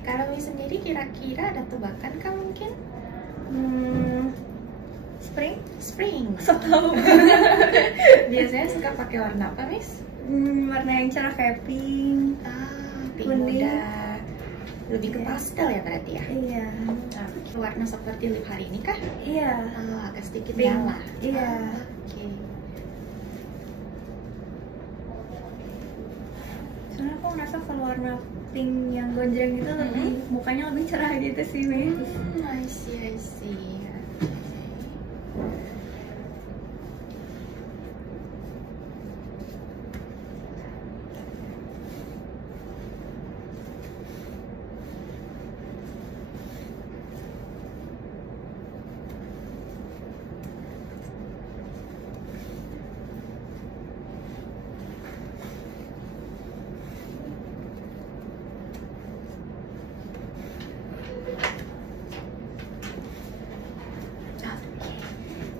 Kalau Miss sendiri kira-kira ada tebakan kah mungkin? Spring? Spring. So tau. Biasanya suka pakai warna apa, Miss? Warna yang cerah kayak pink. Pink kuning. muda. Lebih ke pastel ya berarti ya? Iya. Warna seperti lip hari ini kah? Iya. Agak sedikit Pink. nyala. Iya. Oke. Soalnya aku ngerasa kalau warna pink yang gonjreng itu lebih mukanya lebih cerah gitu sih, Miss. I see, I see.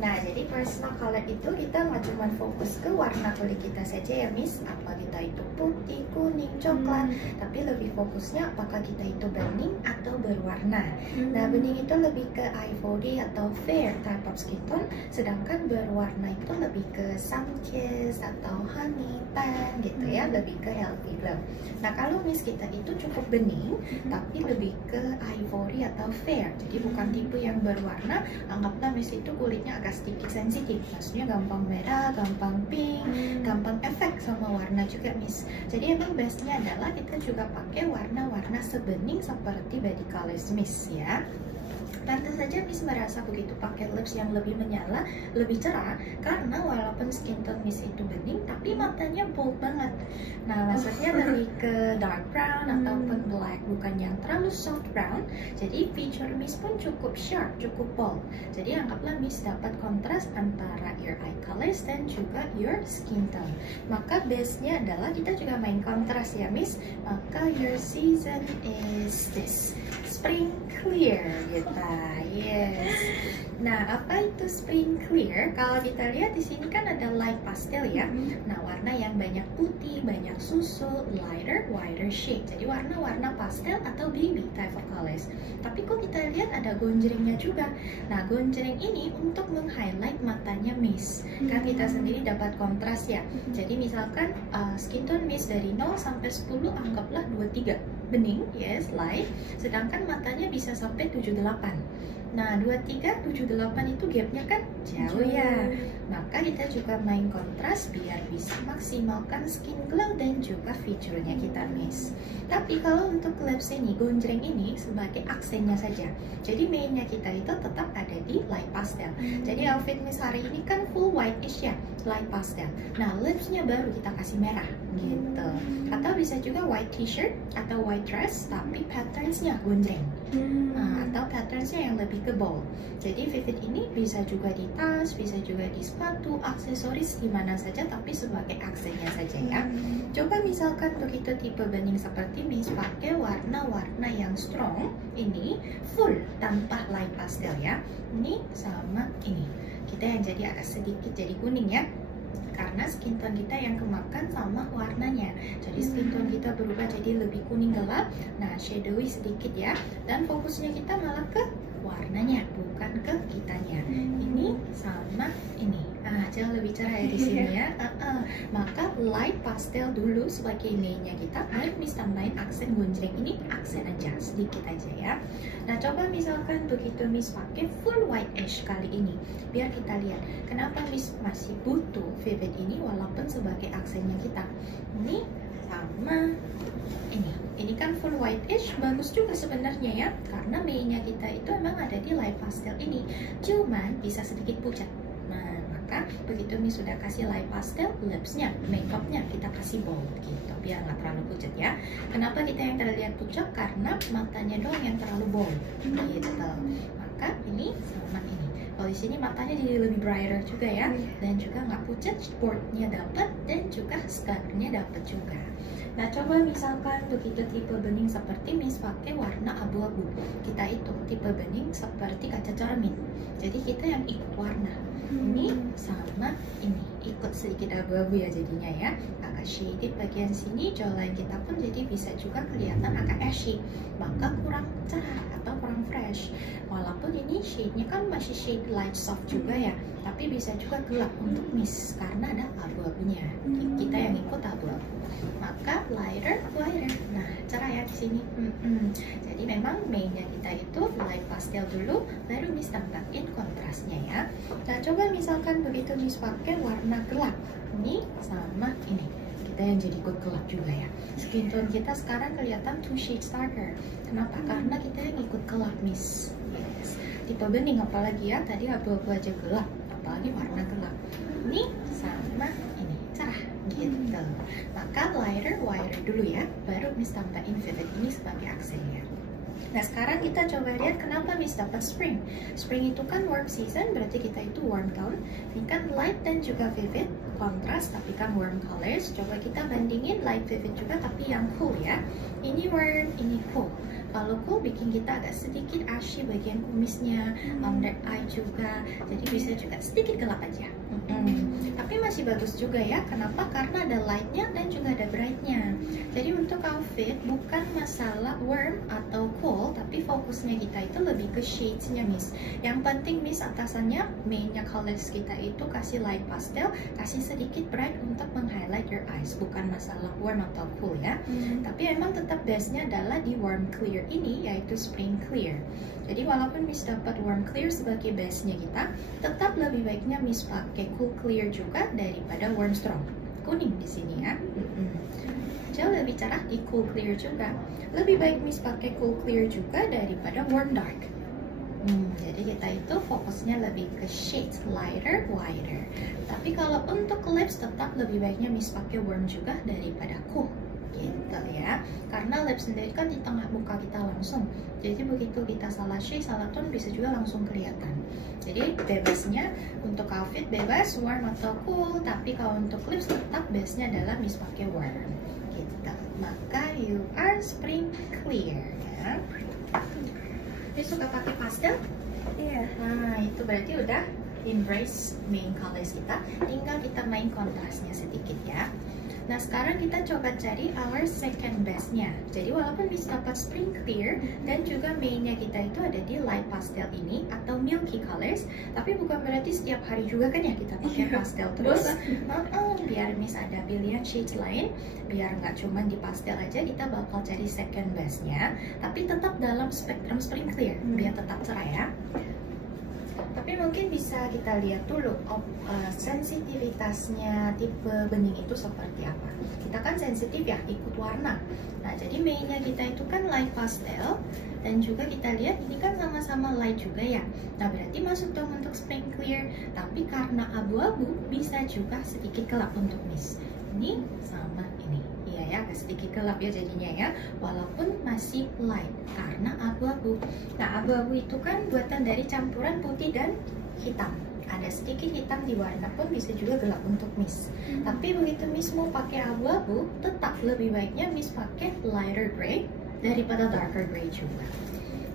Nah, jadi personal color itu kita nggak cuma fokus ke warna kulit kita saja ya, Miss. Apa kita itu putih, kuning, coklat, tapi lebih fokusnya apakah kita itu bening atau berwarna. Nah, bening itu lebih ke ivory atau fair type of skin tone, sedangkan berwarna itu lebih ke sun-kissed atau honey tan gitu ya, lebih ke healthy glow. Nah, kalau Miss kita itu cukup bening, tapi lebih ke ivory atau fair, jadi bukan tipe yang berwarna. Anggaplah Miss itu kulitnya agak sedikit sensitif, maksudnya gampang merah, gampang pink, gampang efek sama warna juga, Miss. Jadi emang bestnya adalah kita juga pakai warna-warna sebening seperti body colors Miss ya. Pantas saja Miss merasa begitu pakai lips yang lebih menyala, lebih cerah, karena walaupun skin tone Miss itu bening, tapi matanya bold banget. Nah, maksudnya lebih ke dark brown ataupun black, bukan yang terlalu soft brown. Jadi feature Miss pun cukup sharp, cukup bold. Jadi anggaplah Miss dapat kontras antara your eye colors dan juga your skin tone. Maka base-nya adalah kita juga main kontras ya, Miss. Maka your season is this, spring clear gitu. Yes. Nah, apa itu spring clear? Kalau kita lihat di sini kan ada light pastel ya. Nah, warna yang banyak putih, banyak susu, lighter, whiter shade. Jadi warna-warna pastel atau baby type of colors. Tapi kok kita lihat ada gonjrengnya juga. Nah, gonjreng ini untuk meng-highlight matanya Miss. Kan kita sendiri dapat kontras ya. Jadi misalkan skin tone Miss dari 0 sampai 10 anggaplah 23. Bening, yes, light. Sedangkan matanya bisa sampai 78. Nah, 23, 78 itu gapnya kan jauh ya. Maka kita juga main kontras biar bisa maksimalkan skin glow dan juga fiturnya kita, Miss. Tapi kalau untuk lips ini, gonjreng ini sebagai aksennya saja. Jadi mainnya kita itu tetap ada di light pastel. Jadi outfit Miss hari ini kan full white-ish ya, light pastel. Nah, lipsnya baru kita kasih merah gitu. Atau bisa juga white t-shirt atau white dress tapi patternsnya gonjreng. Nah, atau patternsnya yang lebih ke bold. Jadi vivid ini bisa juga di tas, bisa juga di sepatu, aksesoris di mana saja, tapi sebagai aksennya saja ya. Coba misalkan begitu tipe bening seperti Miss pakai warna-warna yang strong, ini full tanpa light pastel ya. Ini sama ini. Kita yang jadi agak sedikit jadi kuning ya. Karena skin tone kita yang kemakan sama warnanya. Jadi skin tone kita berubah jadi lebih kuning gelap. Nah, shadowy sedikit ya. Dan fokusnya kita malah ke warnanya, bukan ke kitanya. Ini sama ini. Jauh lebih cerah ya di sini ya. Maka light pastel dulu sebagai mainnya kita. Baru Miss tambahin aksen gonjreng ini, aksen aja, sedikit aja ya. Nah, coba misalkan begitu Miss pakai full white ash kali ini. Biar kita lihat kenapa Miss masih butuh vivid ini walaupun sebagai aksennya kita. Ini sama ini. Ini kan full white-ish, bagus juga sebenarnya ya. Karena mainnya kita itu emang ada di light pastel ini. Cuman bisa sedikit pucat. Nah, maka begitu Miss sudah kasih light pastel, lipsnya, makeupnya kita kasih bold gitu. Biar nggak terlalu pucat ya. Kenapa kita yang terlihat pucat? Karena matanya doang yang terlalu bold gitu. Maka ini sama ini. Kalau di sini matanya jadi lebih brighter juga ya, dan juga nggak pucat, sportnya dapat, dan juga scarnya dapat juga. Nah, coba misalkan begitu tipe bening seperti Miss pakai warna abu-abu, kita itu tipe bening seperti kaca cermin. Jadi kita yang ikut warna. Ini sama ini ikut sedikit abu-abu ya jadinya ya, agak shaded bagian sini. Jawline kita pun jadi bisa juga kelihatan agak ashy, maka kurang cerah atau kurang fresh. Walaupun ini shade-nya kan masih shade light soft juga ya, tapi bisa juga gelap untuk mist karena ada abu-abunya. Kita yang ikut abu-abu, maka lighter, lighter. Nah, cerah ya di sini. Jadi memang mainnya kita itu light pastel dulu, baru mist tambahin kontrasnya ya. Nah, coba misalkan begitu mist pakai warna gelap, ini sama ini, kita yang jadi ikut gelap juga ya. Skin tone kita sekarang kelihatan 2 shades darker. Kenapa? Karena kita yang ikut gelap mist. Yes. Tipe bening apalagi ya, tadi abu-abu aja gelap, apalagi warna gelap. Ini sama ini cerah gitu. Maka lighter, wider dulu ya, baru mist tambahin vivid ini sebagai aksennya. Nah, sekarang kita coba lihat kenapa mist dapat spring. Spring itu kan warm season, berarti kita itu warm tone. Ini kan light dan juga vivid, kontras tapi kan warm colors. Coba kita bandingin light vivid juga tapi yang cool ya. Ini warm, ini cool. Kalau cool bikin kita agak sedikit ashy bagian kumisnya, under eye juga. Jadi bisa juga sedikit gelap aja. Tapi masih bagus juga ya. Kenapa? Karena ada lightnya dan juga ada brightnya. Jadi untuk outfit bukan masalah warm atau cool, tapi fokusnya kita itu lebih ke shadesnya Miss. Yang penting Miss atasannya mainnya colors kita itu kasih light pastel, kasih sedikit bright untuk meng-highlight your eyes. Bukan masalah warm atau cool ya. Tapi emang tetap base-nya adalah di warm clear ini, yaitu spring clear. Jadi walaupun Miss dapat warm clear sebagai base-nya kita, tetap lebih baiknya Miss pakai cool clear juga daripada warm strong. Kuning di sini ya. Jauh lebih cerah di cool clear juga. Lebih baik Miss pakai cool clear juga daripada warm dark. Jadi kita itu fokusnya lebih ke shades lighter, wider. Tapi kalau untuk lips tetap lebih baiknya Miss pakai warm juga daripada cool. Gitu ya, karena lips sendiri kan di tengah muka kita langsung, jadi begitu kita salah shade, salah tone bisa juga langsung kelihatan. Jadi bebasnya untuk outfit bebas warm atau cool, tapi kalau untuk lips tetap base nya adalah Miss pakai warm gitu. Maka you are spring clear ya. Jadi suka pakai pastel? Iya. Nah itu berarti udah embrace main colors kita, tinggal kita main kontrasnya sedikit ya. Nah sekarang kita coba cari our second best-nya. Jadi walaupun bisa dapat spring clear dan juga mainnya kita itu ada di light pastel ini atau milky colors, tapi bukan berarti setiap hari juga kan ya kita pakai pastel terus. Biar Miss ada pilihan shades lain, biar nggak cuma di pastel aja, kita bakal cari second best-nya, tapi tetap dalam spektrum spring clear, biar tetap cerah ya. Tapi mungkin bisa kita lihat dulu sensitivitasnya tipe bening itu seperti apa. Kita kan sensitif ya, ikut warna. Nah, jadi mainnya kita itu kan light pastel, dan juga kita lihat ini kan sama-sama light juga ya. Nah, berarti masuk dong untuk spring clear. Tapi karena abu-abu, bisa juga sedikit gelap untuk Miss. Ini sama ini. Iya ya, agak sedikit gelap ya jadinya ya, walaupun masih light karena abu-abu. Nah, abu-abu itu kan buatan dari campuran putih dan hitam. Ada sedikit hitam di warna pun bisa juga gelap untuk Miss. Tapi begitu Miss mau pakai abu-abu, tetap lebih baiknya Miss pakai lighter gray daripada darker gray juga.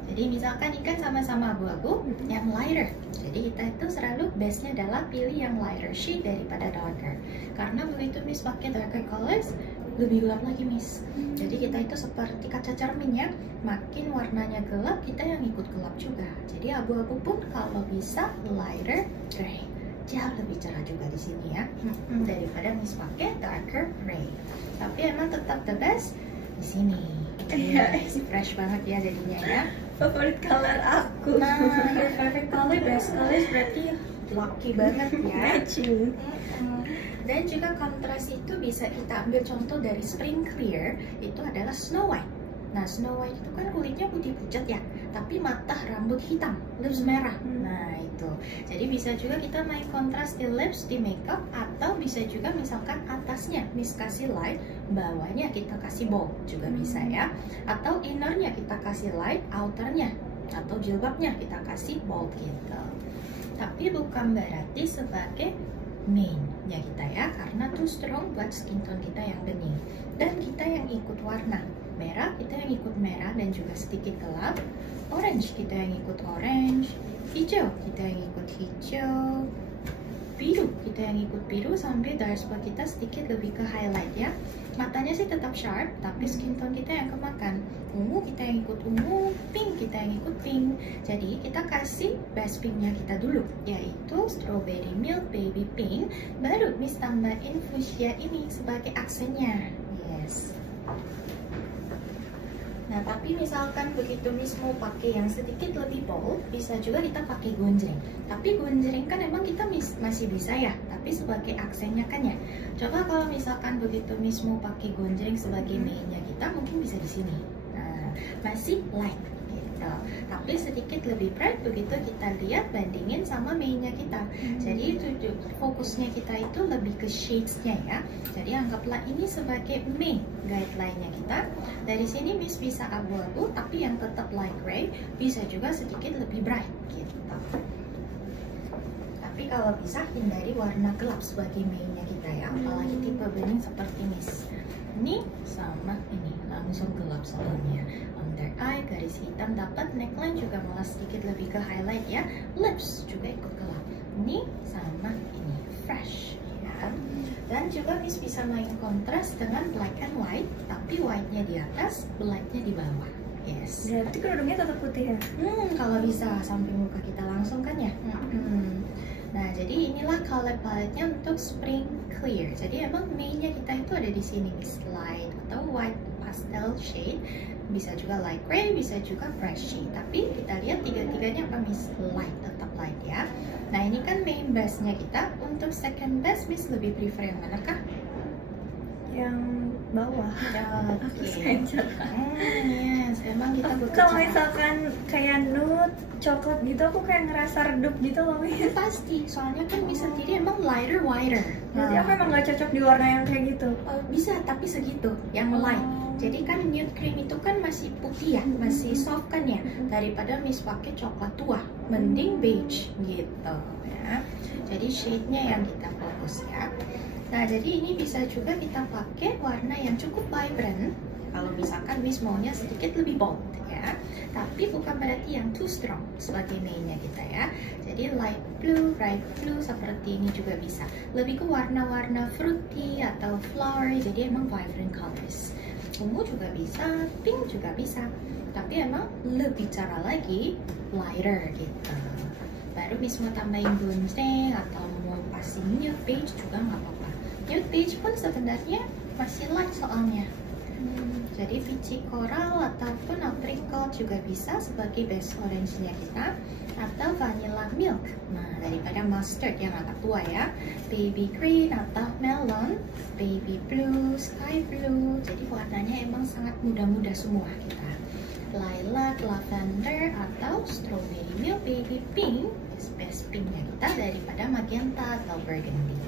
Jadi misalkan ini kan sama-sama abu-abu, yang lighter. Jadi kita itu selalu base-nya adalah pilih yang lighter shade daripada darker. Karena begitu Miss pakai darker colors, lebih gelap lagi Miss. Jadi kita itu seperti kaca cermin ya, makin warnanya gelap kita yang ikut gelap juga. Jadi abu-abu pun kalau bisa lighter gray, jauh lebih cerah juga di sini ya, daripada Miss pakai darker gray. Tapi emang tetap the best di sini. Fresh banget ya jadinya ya. Favorit color aku. Nah, your favorite color, best colors berarti lucky banget ya. Matching. Dan juga kontras itu bisa kita ambil contoh dari spring clear, itu adalah Snow White. Nah, Snow White itu kan kulitnya putih pucat ya, tapi mata rambut hitam, lips merah. Nah, itu. Jadi bisa juga kita main kontras di lips, di makeup, atau bisa juga misalkan atasnya Miss kasih light, bawahnya kita kasih bold juga bisa ya. Atau innernya kita kasih light, outernya atau jilbabnya kita kasih bold gitu. Tapi bukan berarti sebagai mainnya kita ya, karena too strong buat skin tone kita yang bening. Dan kita yang ikut warna merah, kita yang ikut merah dan juga sedikit gelap. Orange, kita yang ikut orange. Hijau, kita yang ikut hijau. Biru, kita yang ikut biru sampai dark spot kita sedikit lebih ke highlight ya. Matanya sih tetap sharp, tapi skin tone kita yang kemakan. Ungu yang ikut ungu, pink kita yang ikut pink. Jadi kita kasih base pinknya kita dulu, yaitu strawberry milk baby pink. Baru Miss tambahin fuchsia ini sebagai aksennya. Yes. Nah, tapi misalkan begitu Miss mau pakai yang sedikit lebih bold, bisa juga kita pakai gonjreng. Tapi gonjreng kan emang kita masih bisa ya, tapi sebagai aksennya kan ya. Coba kalau misalkan begitu Miss mau pakai gonjreng sebagai mainnya kita, mungkin bisa di sini. Nah, masih light gitu. Tapi sedikit lebih bright begitu kita lihat bandingin sama mainnya kita. Jadi itu fokusnya kita itu lebih ke shades-nya ya. Jadi anggaplah ini sebagai main guideline-nya kita. Dari sini Miss bisa abu-abu, tapi yang tetap light gray, bisa juga sedikit lebih bright gitu. Tapi kalau bisa hindari warna gelap sebagai mainnya kita ya, apalagi tipe bening seperti Miss. Ini sama ini langsung gelap soalnya. Under eye garis hitam dapat, neckline juga malah sedikit lebih ke highlight ya. Lips juga ikut gelap. Ini sama ini fresh ya. Dan juga Miss bisa main kontras dengan black and white, tapi white-nya di atas, black-nya di bawah. Yes. Berarti kerudungnya tetap putih ya? Kalau bisa samping muka kita langsung kan ya. Nah, jadi inilah color palette-nya untuk spring clear. Jadi emang mainnya kita itu ada di sini, Miss, light atau white pastel shade. Bisa juga light gray, bisa juga bright shade. Tapi kita lihat tiga-tiganya apa, Miss? Light, tetap light ya. Nah, ini kan main base-nya kita. Untuk second base, Miss lebih prefer yang manakah? Yang bawah. Oke. Yes, emang kita butuh. Kalau misalkan kayak nude, coklat gitu, aku kayak ngerasa redup gitu loh. Pasti, soalnya kan bisa sendiri emang lighter, whiter. Jadi aku emang gak cocok di warna yang kayak gitu. Bisa, tapi segitu, yang light. Jadi kan nude cream itu kan masih putih ya, masih soft kan ya. Daripada Miss pakai coklat tua, mending beige gitu ya. Jadi shade-nya yang kita fokus ya. Nah, jadi ini bisa juga kita pakai warna yang cukup vibrant. Kalau misalkan Miss maunya sedikit lebih bold ya. Tapi bukan berarti yang too strong sebagai mainnya kita ya. Jadi light blue, bright blue seperti ini juga bisa. Lebih ke warna-warna fruity atau flowery, jadi emang vibrant colors. Ungu juga bisa, pink juga bisa. Tapi emang lebih cara lagi lighter gitu. Baru Miss mau tambahin gonjreng atau mau passing nude beige juga nggak apa-apa. Nude beige pun sebenarnya masih light soalnya. Jadi peachy coral ataupun apricot juga bisa sebagai base orange-nya kita, atau vanilla milk. Nah, daripada mustard yang agak tua ya, baby green atau melon, baby blue, sky blue. Jadi warnanya emang sangat muda-muda semua kita. Lilac, lavender atau strawberry milk baby pink, best pinknya kita daripada magenta atau burgundy.